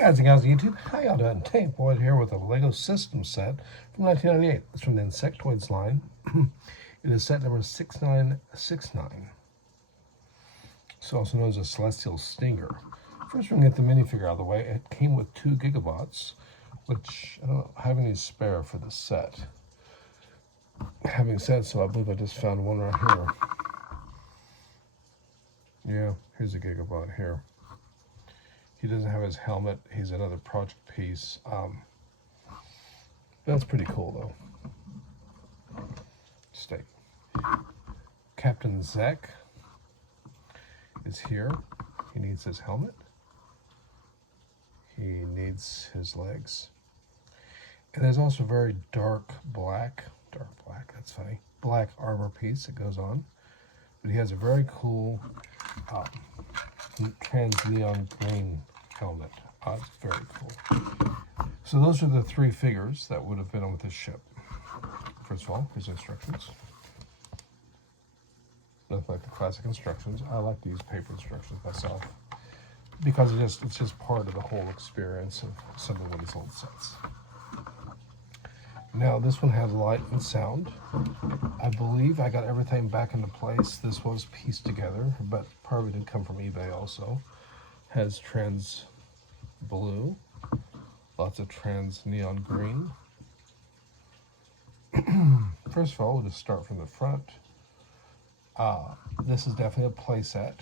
guys and gals on YouTube, how y'all doing? Tank Boyd here with a Lego system set from 1998. It's from the Insectoids line. It is set number 6969. It's also known as a Celestial Stinger. First, we're going to get the minifigure out of the way. It came with 2 gigabots, which I don't have any spare for the set. Having said so, I believe I just found one right here. Yeah, here's a gigabot here. He doesn't have his helmet. He's another project piece. That's pretty cool, though. Stay. Captain Zek is here. He needs his helmet. He needs his legs. And there's also a very dark black, that's funny, black armor piece that goes on. But he has a very cool trans neon green helmet. It's very cool. So those are the 3 figures that would have been on with this ship. First of all, here's instructions. Look like the classic instructions. I like to use paper instructions myself because it's just part of the whole experience of some of these old sets. Now this one has light and sound. I believe I got everything back into place. This was pieced together, but part of it did come from eBay also. Has trans blue, lots of trans neon green. First of all, we'll just start from the front. This is definitely a playset.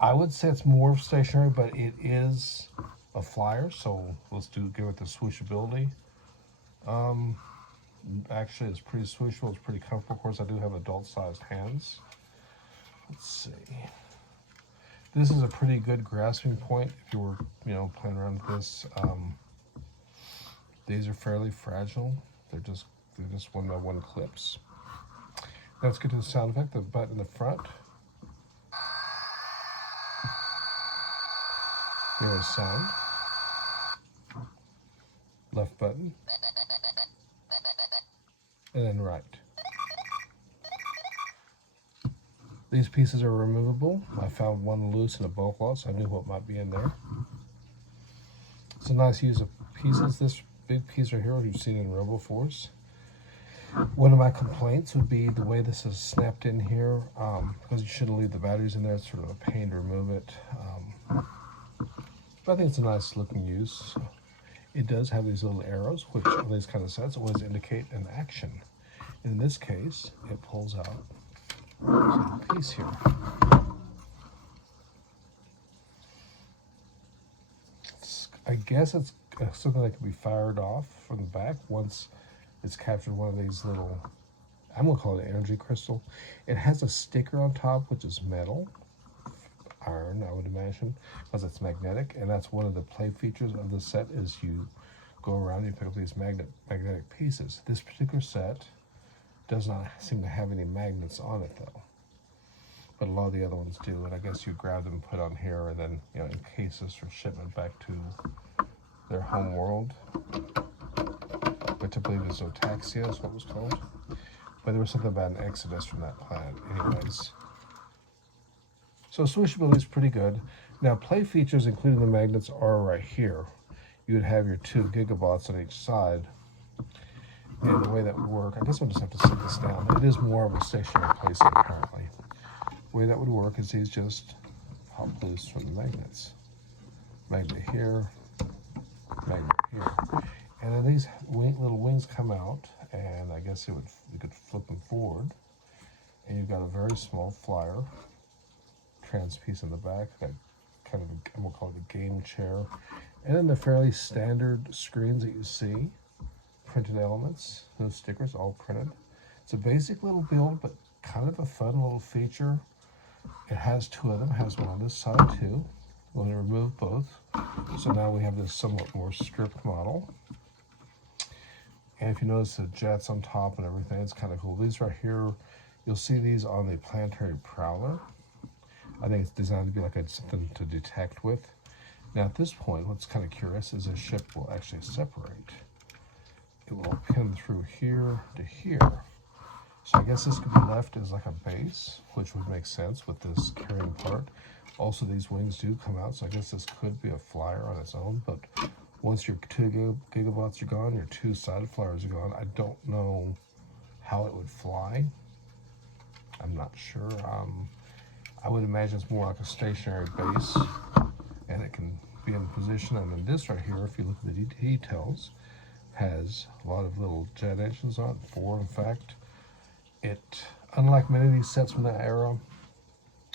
I would say it's more stationary, but it is a flyer, so let's give it the swooshability. Actually, it's pretty swooshable. It's pretty comfortable. Of course, I do have adult-sized hands. Let's see. This is a pretty good grasping point if you were, playing around with this. These are fairly fragile. They're just 1x1 clips. Now let's get to the sound effect. The button in the front. Here's sound. Left button. And then right. These pieces are removable. I found one loose in a bulk lot, so I knew what might be in there. It's a nice use of pieces. This big piece right here, you've seen in RoboForce. One of my complaints would be the way this is snapped in here, because you shouldn't leave the batteries in there. It's sort of a pain to remove it. But I think it's a nice looking use. It does have these little arrows, which on these kind of sets always indicate an action. In this case, it pulls out a piece here. I guess it's something that can be fired off from the back once it's captured one of these little, I'm going to call it an energy crystal. It has a sticker on top, which is metal, iron, I would imagine, because it's magnetic, and that's one of the play features of the set is you go around and you pick up these magnetic pieces. This particular set does not seem to have any magnets on it though, but a lot of the other ones do, and I guess you grab them and put on here and then in cases for shipment back to their home world, which I believe is Otaxia is what it was called, but there was something about an exodus from that planet anyways. So swooshability is pretty good. Now play features including the magnets are right here. You would have your 2 gigabots on each side. And the way that would work, I guess I'll just have to set this down. It is more of a stationary playset apparently. The way that would work is these just pop loose from the magnets. Magnet here, magnet here. And then these little wings come out, and I guess you could flip them forward. And you've got a very small flyer, trans piece in the back, that kind of, I'm gonna call it a game chair. And then the fairly standard screens that you see, printed elements, those stickers all printed. It's a basic little build, but kind of a fun little feature. It has 2 of them, it has one on this side too. We're gonna remove both. So now we have this somewhat more stripped model. And if you notice the jets on top and everything, it's kind of cool. These right here, you'll see these on the Planetary Prowler. I think it's designed to be like something to detect with. Now at this point, what's kind of curious is the ship will actually separate. It will pin through here to here. So I guess this could be left as like a base, which would make sense with this carrying part. Also, these wings do come out, so I guess this could be a flyer on its own. But once your 2 gigawatts are gone, your 2 sided flyers are gone. I don't know how it would fly. I'm not sure. I would imagine it's more like a stationary base, and it can be in position. And then this right here, if you look at the details, has a lot of little jet engines on it, 4 in fact. It, unlike many of these sets from that era,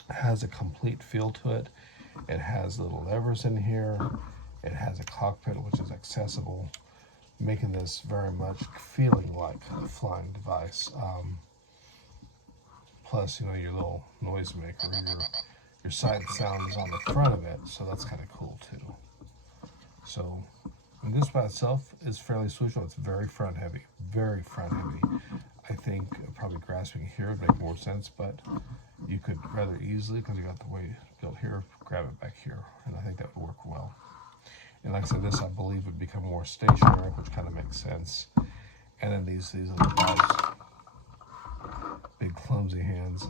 has a complete feel to it. It has little levers in here. It has a cockpit which is accessible, making this very much feeling like a flying device. Plus, you know, your little noisemaker, your side sound is on the front of it, so that's kind of cool too. So, and this by itself is fairly switchable. It's very front heavy, very front heavy. I think probably grasping here would make more sense, but you could rather easily, because you got the way built here, grab it back here, and I think that would work well. And like I said, this I believe would become more stationary, which kind of makes sense. And then these little guys, big clumsy hands.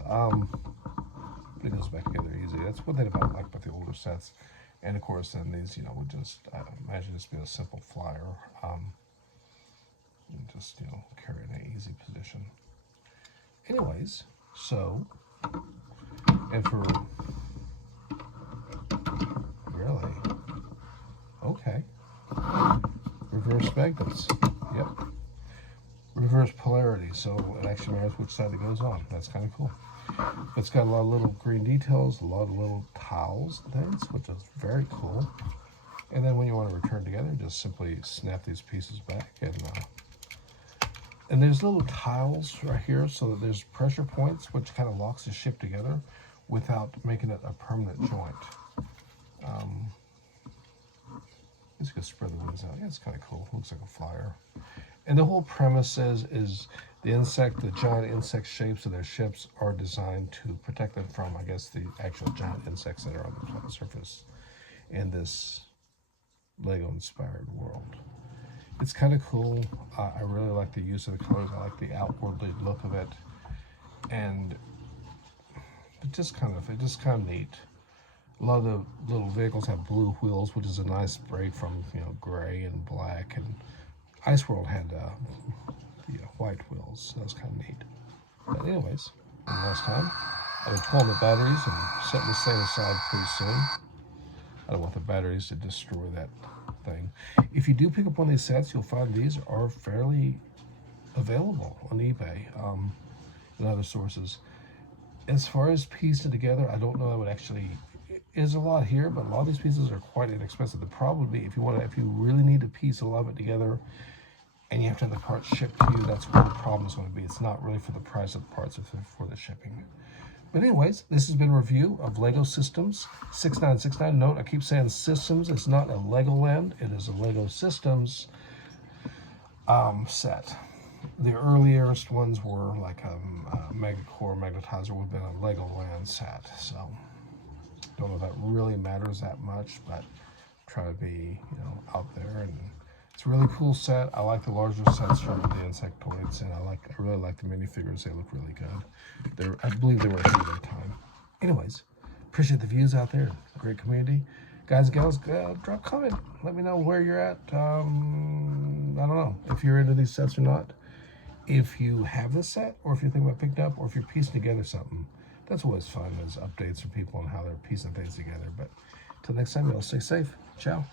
It goes back together easy. That's what they about like with the older sets. And of course, then these, you know, would just imagine this being a simple flyer, and just, you know, carry in an easy position. Anyways, so, and for really, okay, reverse magnets, yep, reverse polarity, so it actually matters which side it goes on. That's kind of cool. It's got a lot of little green details, a lot of little tiles and things, which is very cool. And then when you want to return together, just simply snap these pieces back, and there's little tiles right here, so that there's pressure points, which kind of locks the ship together without making it a permanent joint. Just gonna spread the wings out. Yeah, it's kind of cool. Looks like a flyer. And the whole premise is the giant insect shapes of their ships are designed to protect them from, I guess, the actual giant insects that are on the planet surface in this Lego-inspired world. It's kind of cool. I really like the use of the colors. I like the outwardly look of it, and it's just kind of neat. A lot of the little vehicles have blue wheels, which is a nice break from, you know, gray and black. And Ice World had white wheels, so that's kind of neat. But anyways, one last time, I'll be pulling the batteries and setting this thing aside pretty soon. I don't want the batteries to destroy that thing. If you do pick up one of these sets, you'll find these are fairly available on eBay and other sources. As far as piecing together, I don't know that would actually, is a lot here, but a lot of these pieces are quite inexpensive. The problem would be if you really need to piece a lot of it together and you have to have the parts shipped to you, that's where the problem is going to be. It's not really for the price of the parts, it's for the shipping. But anyways, this has been a review of Lego Systems 6969. Note, I keep saying systems. It's not a Legoland. It is a Lego Systems set. The earliest ones were like a Megacore Magnetizer would have been a Legoland set. So, don't know if that really matters that much, but try to be, you know, out there. And it's a really cool set. I like the larger sets from the Insectoids, and I really like the minifigures. They look really good. I believe they were ahead of their time. Anyways, appreciate the views out there. Great community. Guys and gals, drop a comment. Let me know where you're at. I don't know if you're into these sets or not. If you have this set, or if you're thinking about picking up, or if you're piecing together something. That's always fun, is updates from people on how they're piecing things together. But till next time, y'all stay safe. Ciao.